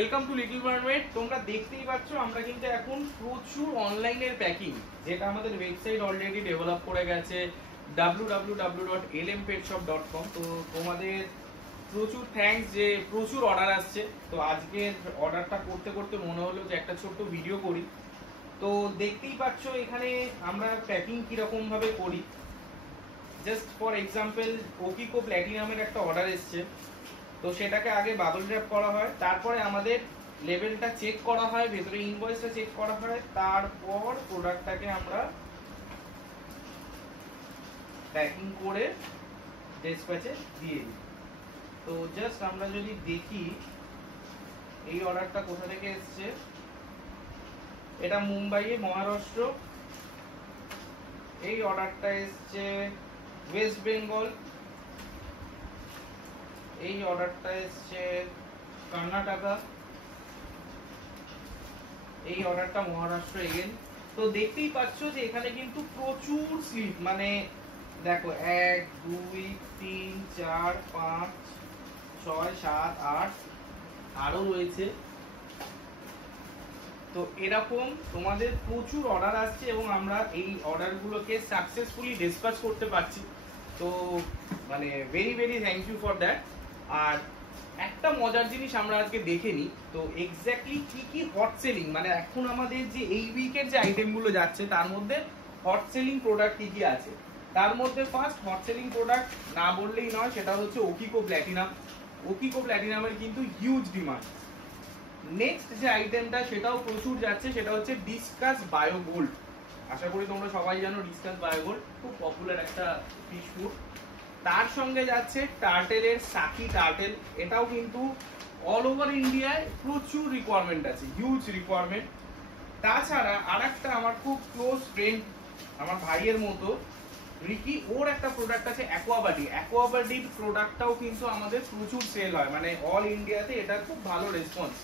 Welcome to little mermaid. তোমরা দেখতেই পাচ্ছ আমরা কিন্তু এখন প্রচুর অনলাইনের প্যাকিং, যেটা আমাদের ওয়েবসাইট অলরেডি ডেভেলপ করে গেছে www.lmpetshop.com। তো তোমাদের প্রচুর থ্যাঙ্কস যে প্রচুর অর্ডার আসছে। তো আজকের অর্ডারটা করতে করতে মনে হলো যে একটা ছোট্ট ভিডিও করি। তো দেখতেই পাচ্ছ এখানে আমরা প্যাকিং কিরকম ভাবে করি। জাস্ট ফর এক্সাম্পল ওকিকো প্ল্যাটিনামের একটা অর্ডার এসছে, তো সেটাকে আগে বাবল র্যাপ করা হয়, তারপরে আমাদের লেভেলটা চেক করা হয়, ভেতরে ইনভয়েসটা চেক করা হয়, তারপর প্রোডাক্টটাকে আমরা প্যাকিং করে ডেসপ্যাচে দিয়ে দিই। তো জাস্ট আমরা যদি দেখি এই অর্ডারটা কোথা থেকে এসছে, এটা মুম্বাইয়ে মহারাষ্ট্র। এই অর্ডারটা এসছে ওয়েস্ট বেঙ্গল। এই অর্ডারটা এসছে কর্ণাটকা। এই অর্ডারটা মহারাষ্ট্র এগেন। তো দেখতেই পাচ্ছ যে এখানে কিন্তু প্রচুর স্লিপ, মানে দেখো 1 2 3 4 5 6 7 8 আরো রয়েছে। তো এরকম তোমাদের প্রচুর অর্ডার আসছে এবং আমরা এই অর্ডারগুলোকে সাকসেসফুলি ডিসপ্যাচ করতে পারছি। তো মানে very very thank you for that. আর একটা মজার জিনিস আমরা আজকে দেখে নিই, তো এক্স্যাক্টলি কি কি হট সেলিং, মানে এখন আমাদের যে এই উইকের যে আইটেমগুলো যাচ্ছে তার মধ্যে হট সেলিং প্রোডাক্ট কি কি আছে। তার মধ্যে ফার্স্ট হট সেলিং প্রোডাক্ট না বললেই নয়, সেটা হচ্ছে ওকিকো প্ল্যাটিনাম। ওকিকো প্ল্যাটিনামের কিন্তু হিউজ ডিমান্ড। নেক্সট যে আইটেমটা সেটাও প্রচুর যাচ্ছে, সেটা হচ্ছে ডিসকাস বায়ো গোল্ড। আশা করি তোমরা সবাই জানো ডিসকাস বায়ো গোল্ড খুব পপুলার একটা ফিশ ফুড। তার সঙ্গে যাচ্ছে টার্টেলের সাকি টার্টেল। এটাও কিন্তু অল ওভার ইন্ডিয়ায় প্রচুর রিকোয়ারমেন্ট আছে, হিউজ রিকোয়ারমেন্ট। তাছাড়া আরেকটা আমার খুব ক্লোজ ফ্রেন্ড, আমার ভাইয়ের মতো রিকি, ওর একটা প্রোডাক্ট আছে অ্যাকোয়াবাডি। অ্যাকোয়াবাডির প্রোডাক্টটাও কিন্তু আমাদের প্রচুর সেল হয়, মানে অল ইন্ডিয়াতে এটার খুব ভালো রেসপন্স।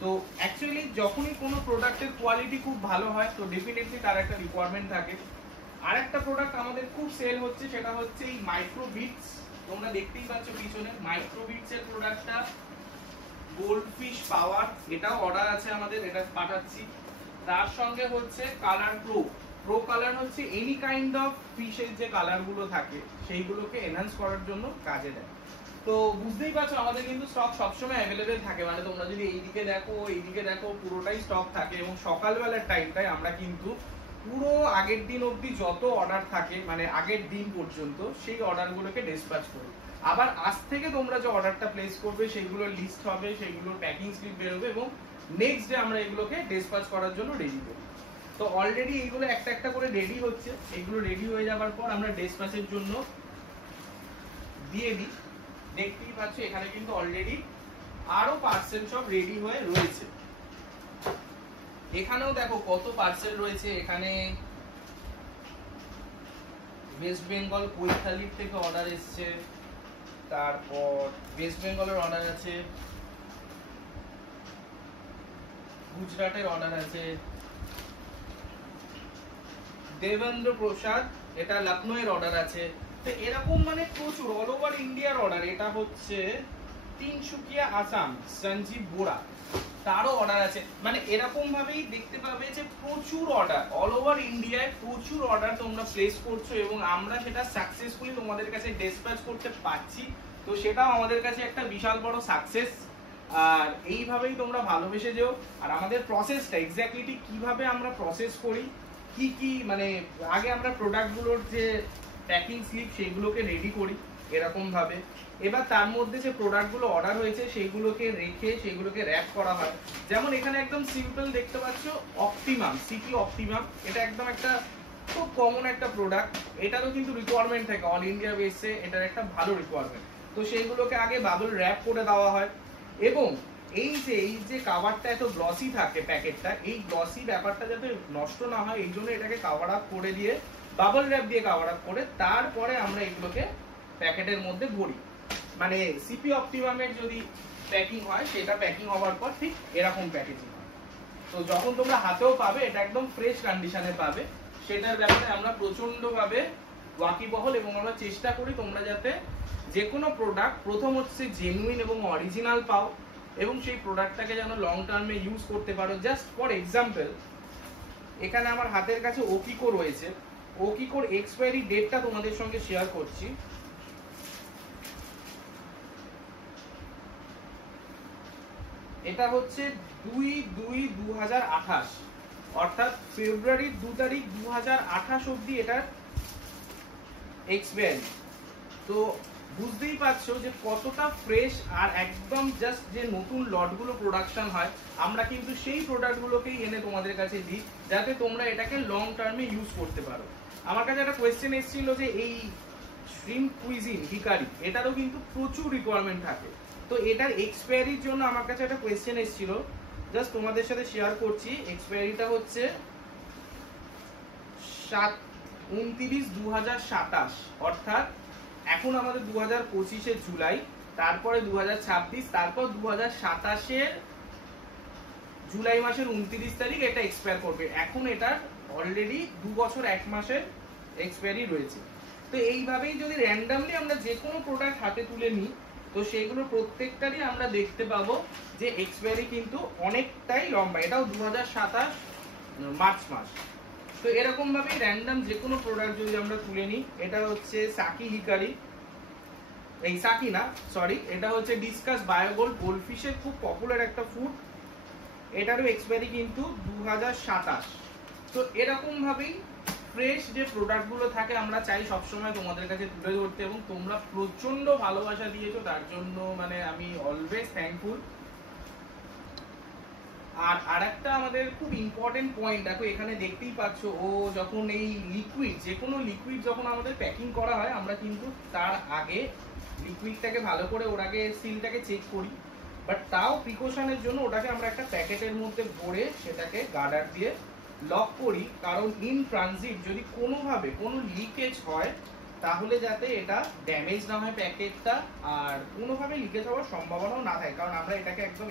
তো অ্যাকচুয়ালি যখনই কোনো প্রোডাক্টের কোয়ালিটি খুব ভালো হয় তো ডেফিনেটলি তার একটা রিকোয়ারমেন্ট থাকে। আরেকটা প্রোডাক্ট আমাদের খুব সেল হচ্ছে, সেটা হচ্ছে এই মাইক্রো বিটস। তোমরা দেখতেই পাচ্ছ পিছনে মাইক্রো বিটস এর প্রোডাক্টটা গোল্ডফিশ পাওয়ার, এটাও অর্ডার আছে আমাদের, এটা পাঠাচ্ছি। তার সঙ্গে হচ্ছে কালার প্রো। প্রো কালার হচ্ছে এনি কাইন্ড অফ ফিশের যে কালার গুলো থাকে সেইগুলোকে এনহান্স করার জন্য কাজে দেয়। তো বুঝতেই পারছো আমাদের কিন্তু স্টক সবসময় অ্যাভেলেবেল থাকে, মানে তোমরা যদি এইদিকে দেখো পুরোটাই স্টক থাকে। এবং সকালবেলার টাইমটায় আমরা কিন্তু পুরো আগের দিন অবধি যত অর্ডার থাকে, মানে আগের দিন পর্যন্ত সেই অর্ডারগুলোকে ডিসপ্যাচ করি। আবার আজ থেকে তোমরা যে অর্ডারটা প্লেস করবে সেইগুলোর লিস্ট হবে, সেইগুলোর প্যাকিং স্লিপ বেরোবে এবং নেক্সট ডে আমরা এগুলোকে ডিসপ্যাচ করার জন্য রেডি করি। তো অলরেডি এইগুলো একটা একটা করে রেডি হচ্ছে। এগুলো রেডি হয়ে যাওয়ার পর আমরা ডিসপ্যাচের জন্য দিয়ে দিই। দেখতেই পাচ্ছ এখানে কিন্তু অলরেডি আরো পার্সেল সব রেডি হয়ে রয়েছে। এখানেও দেখো কত পার্সেল রয়েছে। এখানে ওয়েস্ট বেঙ্গল কৈথালির থেকে অর্ডার এসছে, তারপর ওয়েস্ট বেঙ্গলের অর্ডার আছে, গুজরাটের অর্ডার আছে, দেবেন্দ্র প্রসাদ এটা লখনৌয়ের অর্ডার আছে। তো এরকম মানে প্রচুর অল ওভার ইন্ডিয়ার অর্ডার। এটা হচ্ছে তিনসুকিয়া আসাম সঞ্জীব বোরা, তারও অর্ডার আছে। মানে এরকম ভাবেই দেখতে পাবে যে প্রচুর অর্ডার অল ওভার ইন্ডিয়ায়, প্রচুর অর্ডার তোমরা প্লেস করছো এবং আমরা সেটা সাকসেসফুলি তোমাদের কাছে ডিসপ্যাচ করতে পারছি। তো সেটাও আমাদের কাছে একটা বিশাল বড় সাকসেস। আর এইভাবেই তোমরা ভালোবেসে যেও। আর আমাদের প্রসেসটা এক্স্যাক্টলি ঠিক কিভাবে আমরা প্রসেস করি, কি কি মানে আগে আমরা প্রোডাক্টগুলোর যে প্যাকিং স্লিপ সেইগুলোকে রেডি করি এরকম ভাবে। এবার তার মধ্যে যে প্রোডাক্টগুলো অর্ডার হয়েছে সেইগুলোকে রেখে সেইগুলোকে র্যাপ করা হয়। যেমন এখানে একদম সিম্পল দেখতে পাচ্ছ অপটিমাম, সিটি অপটিমাম। এটা একদম একটা খুব কমন একটা প্রোডাক্ট। এটারও কিন্তু রিকোয়ারমেন্ট থাকে অল ইন্ডিয়া বেসে, এটার একটা ভালো রিকোয়ারমেন্ট। তো সেইগুলোকে আগে বাবল র্যাপ করে দেওয়া হয় এবং এই যে কাভারটা এত গ্লসি থাকে প্যাকেটটা, এই গ্লসি ব্যাপারটা যাতে নষ্ট না হয় এই জন্য এটাকে কাভার আপ করে দিয়ে বাবল র্যাপ দিয়ে কাভার আপ করে তারপরে আমরা এগুলোকে প্যাকেটের মধ্যে ভরি। মানে সিপি অপটিমামের যদি প্যাকিং হয় সেটা প্যাকিং হওয়ার পর ঠিক এরকম প্যাকেজিং হয়। তো যখন তোমরা হাতেও পাবে এটা একদম ফ্রেশ কন্ডিশনে পাবে। সেটার ব্যাপারে আমরা প্রচন্ড ভাবে ওয়াকিবহল এবং আমরা চেষ্টা করি তোমরা যাতে যে কোনো প্রোডাক্ট প্রথম হচ্ছে জেনুইন এবং অরিজিনাল পাও, এবং সেই প্রোডাক্টটাকে যেন লং টার্মে ইউজ করতে পারো। জাস্ট ফর এক্সাম্পল, এখানে আমার হাতের কাছে ওকিকো রয়েছে, ওকিকোর এক্সপায়ারি ডেটটা তোমাদের সঙ্গে শেয়ার করছি। এটা হচ্ছে 2/2/2028, অর্থাৎ ফেব্রুয়ারির 2 তারিখ 2028 অবধি এটার এক্সপায়ারি। তো বুঝতেই পারছো যে কতটা ফ্রেশ, আর একদম জাস্ট যে নতুন লটগুলো প্রোডাকশন হয় আমরা কিন্তু সেই প্রোডাক্টগুলোকেই এনে তোমাদের কাছে দিই যাতে তোমরা এটাকে লং টার্মে ইউজ করতে পারো। আমার কাছে একটা কোয়েশ্চেন এসেছিল যে এই শ্রিম্প কুইজিন হিকারি এটারও কিন্তু প্রচুর রিকোয়ারমেন্ট থাকে, তো এটার এক্সপায়ারির জন্য আমার কাছে একটা কোয়েশ্চেন এসেছিল, জাস্ট তোমাদের সাথে শেয়ার করছি। এক্সপায়ারিটা হচ্ছে 29/2027, অর্থাৎ এখন আমাদের 2025 জুলাই, তারপরে 2026, তারপর 2027 জুলাই মাসের 29 তারিখ এটা এক্সপায়ার করবে। এখন এটার অলরেডি 2 বছর 1 মাসের এক্সপায়ারি রয়েছে। তো এইভাবেই যদি র্যান্ডামলি আমরা যে কোনো প্রোডাক্ট হাতে তুলে নিই তো সেইগুলো প্রত্যেকটারই আমরা দেখতে পাবো যে এক্সপায়ারি কিন্তু অনেকটাই লম্বা। এটাও 2027 মার্চ মাস। তো এরকম ভাবে র্যান্ডম যে কোনো প্রোডাক্ট যদি আমরা তুলে নিই, এটা হচ্ছে সাকি হিকারি, এই সাকি না সরি, এটা হচ্ছে ডিসকাস বায়োগোল্ড, গোল্ডফিশের খুব পপুলার একটা ফুড, এটারও এক্সপায়ারি কিন্তু 2027। তো এরকম ভাবেই ফ্রেশ যে প্রোডাক্টগুলো থাকে আমরা চাই সবসময় তোমাদের কাছে তুলে ধরতে, এবং তোমরা প্রচন্ড ভালোবাসা দিয়েছো, তার জন্য মানে আমি অলওয়েজ থ্যাঙ্কফুল। আর আরেকটা আমাদের খুব ইম্পর্টেন্ট পয়েন্ট, দেখো এখানে দেখতেই পাচ্ছ, ও যখন এই লিকুইড, যে কোনো লিকুইড যখন আমাদের প্যাকিং করা হয় আমরা কিন্তু তার আগে লিকুইডটাকে ভালো করে ওর আগে সিলটাকে চেক করি, বাট তাও প্রিকশনের জন্য ওটাকে আমরা একটা প্যাকেটের মধ্যে ভরে সেটাকে গার্ডার দিয়ে লক করি, কারণ ইন ট্রানজিট যদি কোনোভাবে কোনো লিকেজ হয় তাহলে যাতে এটা ড্যামেজ না হয় প্যাকেটটা, আর কোনোভাবে লিকেজ হওয়ার সম্ভাবনাও না থাকে, কারণ আমরা এটাকে একদম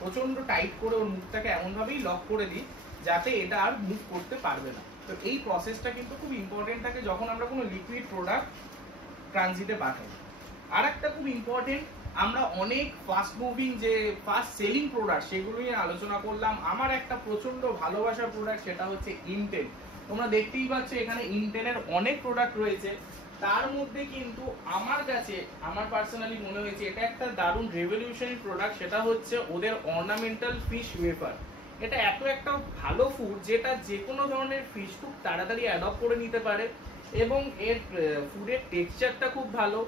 প্রচন্ড টাইট করে ওর মুখটাকে এমন ভাবেই লক করে দিই যাতে এটা আর মুভ করতে পারবে না। তো এই প্রসেসটা কিন্তু খুব ইম্পর্টেন্ট থাকে যখন আমরা কোনো লিকুইড প্রোডাক্ট ট্রানজিটে পাঠাই। আর একটা খুব ইম্পর্টেন্ট, আমরা অনেক ফাস্ট মুভিং যে ফাস্ট সেলিং প্রোডাক্ট সেগুলো নিয়ে আলোচনা করলাম। আমার একটা প্রচন্ড ভালোবাসার প্রোডাক্ট সেটা হচ্ছে ইন্টেল। তোমরা দেখতেই পাচ্ছ এখানে ইন্টেলের অনেক প্রোডাক্ট রয়েছে, তার মধ্যে কিন্তু আমার কাছে আমার পার্সোনালি মনে হয়েছে এটা একটা দারুণ রেভলিউশনারি প্রোডাক্ট, সেটা হচ্ছে ওদের অর্নামেন্টাল ফিশ ওয়েফার। এটা এত একটা ভালো ফুড যেটা যে কোনো ধরনের ফিশ খুব তাড়াতাড়ি অ্যাডপ্ট করে নিতে পারে, এবং এর ফুডের টেক্সচারটা খুব ভালো।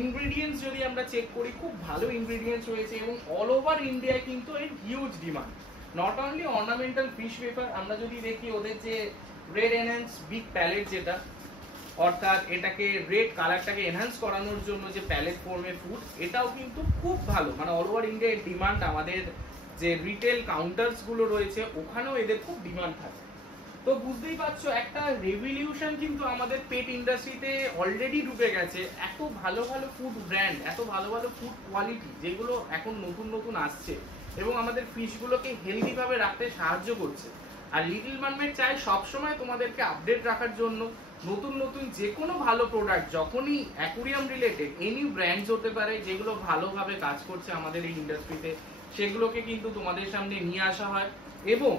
ইনগ্রেডিয়েন্টস যদি আমরা চেক করি খুব ভালো ইনগ্রেডিয়েন্টস রয়েছে, এবং অল ওভার ইন্ডিয়ায় কিন্তু এর huge demand. Not only ornamental fish wafer, আমরা যদি দেখি ওদের যে রেড এনহ্যান্স বিগ প্যালেট, যেটা অর্থাৎ এটাকে রেড কালারটাকে এনহ্যান্স করানোর জন্য যে প্যালেট ফর্মে ফুড, এটাও কিন্তু খুব ভালো, মানে অল ওভার ইন্ডিয়ার ডিমান্ড। আমাদের যে রিটেল কাউন্টার্স গুলো রয়েছে ওখানেও এদের খুব ডিমান্ড থাকে। তো বুঝতেই পারছো একটা রেভলিউশন কিন্তু আমাদের পেট ইন্ডাস্ট্রিতে অলরেডি ঢুকে গেছে। এত ভালো ভালো ফুড ব্র্যান্ড, এত ভালো ভালো ফুড কোয়ালিটি যেগুলো এখন নতুন নতুন আসছে এবং আমাদের ফিশগুলোকে হেলদি ভাবে রাখতে সাহায্য করছে। আর লিটল মারমেড চাই সবসময় তোমাদেরকে আপডেট রাখার জন্য নতুন নতুন যে কোনো ভালো প্রোডাক্ট, যখনই অ্যাকুরিয়াম রিলেটেড এনি ব্র্যান্ডস হতে পারে যেগুলো ভালোভাবে কাজ করছে আমাদের এই ইন্ডাস্ট্রিতে, সেগুলোকে কিন্তু তোমাদের সামনে নিয়ে আসা হয়। এবং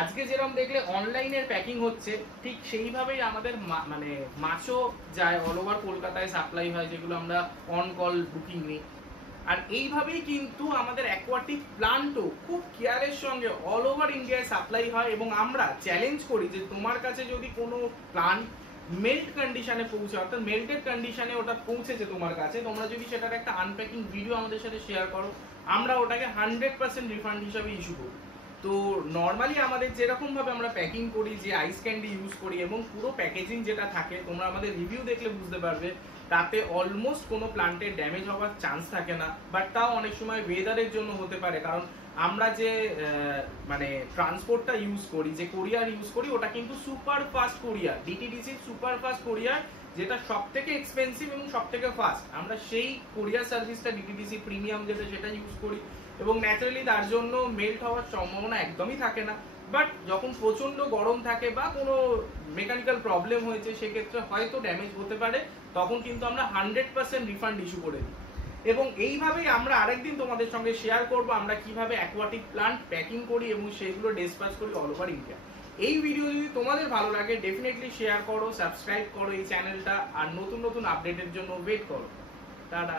আজকে যেরকম দেখলে অনলাইনের প্যাকিং হচ্ছে, ঠিক সেইভাবেই আমাদের মানে মাছও যায় অল ওভার কলকাতায় সাপ্লাই হয়, যেগুলো আমরা অন কল বুকিং নিই। আর এইভাবেই কিন্তু আমাদের অ্যাকোয়াটিক প্লান্টও খুব কেয়ারের সঙ্গে অল ওভার ইন্ডিয়ায় সাপ্লাই হয়। এবং আমরা চ্যালেঞ্জ করি যে তোমার কাছে যদি কোনো প্লান্ট মেল্ট কন্ডিশনে পৌঁছে, অর্থাৎ মেল্টেড কন্ডিশনে ওটা পৌঁছেছে তোমার কাছে, তোমরা যদি সেটার একটা আনপ্যাকিং ভিডিও আমাদের সাথে শেয়ার করো, আমরা ওটাকে 100% রিফান্ড হিসাবে ইস্যু করি। তো নর্মালি আমাদের যেরকম ভাবে আমরা প্যাকিং করি, যে আইস ক্যান্ডি ইউজ করি এবং পুরো প্যাকেজিং যেটা থাকে, তোমরা আমাদের রিভিউ দেখলে বুঝতে পারবে তাতে অলমোস্ট কোনো প্লান্টের ড্যামেজ হওয়ার চান্স থাকে না। বাট তাও অনেক সময় ওয়েদারের জন্য হতে পারে, কারণ আমরা যে মানে ট্রান্সপোর্টটা ইউজ করি, যে কোরিয়ার ইউজ করি, ওটা কিন্তু সুপার ফাস্ট কোরিয়ার, ডিটিডিসি সুপার ফাস্ট কোরিয়ার, যেটা সব থেকে এক্সপেন্সিভ এবং সব থেকে ফাস্ট। আমরা সেই কোরিয়ার সার্ভিসটা ডিটিডিসি প্রিমিয়াম যেটা, সেটা ইউজ করি, এবং ন্যাচারালি তার জন্য মেল্ট হওয়ার সম্ভাবনা একদমই থাকে না। বাট যখন প্রচন্ড গরম থাকে বা কোনো মেকানিক্যাল প্রবলেম হয়েছে, সেক্ষেত্রে হয়তো ড্যামেজ হতে পারে, তখন কিন্তু আমরা 100% রিফান্ড ইস্যু করে দিই। এবং এইভাবেই আমরা আরেকদিন তোমাদের সঙ্গে শেয়ার করব আমরা কিভাবে অ্যাকোয়াটিক প্লান্ট প্যাকিং করি এবং সেগুলো ডিসপ্যাচ করি অল ওভার ইন্ডিয়া। এই ভিডিও যদি তোমাদের ভালো লাগে ডেফিনেটলি শেয়ার করো, সাবস্ক্রাইব করো এই চ্যানেলটা, আর নতুন নতুন আপডেটের জন্য ওয়েট করো। টাটা।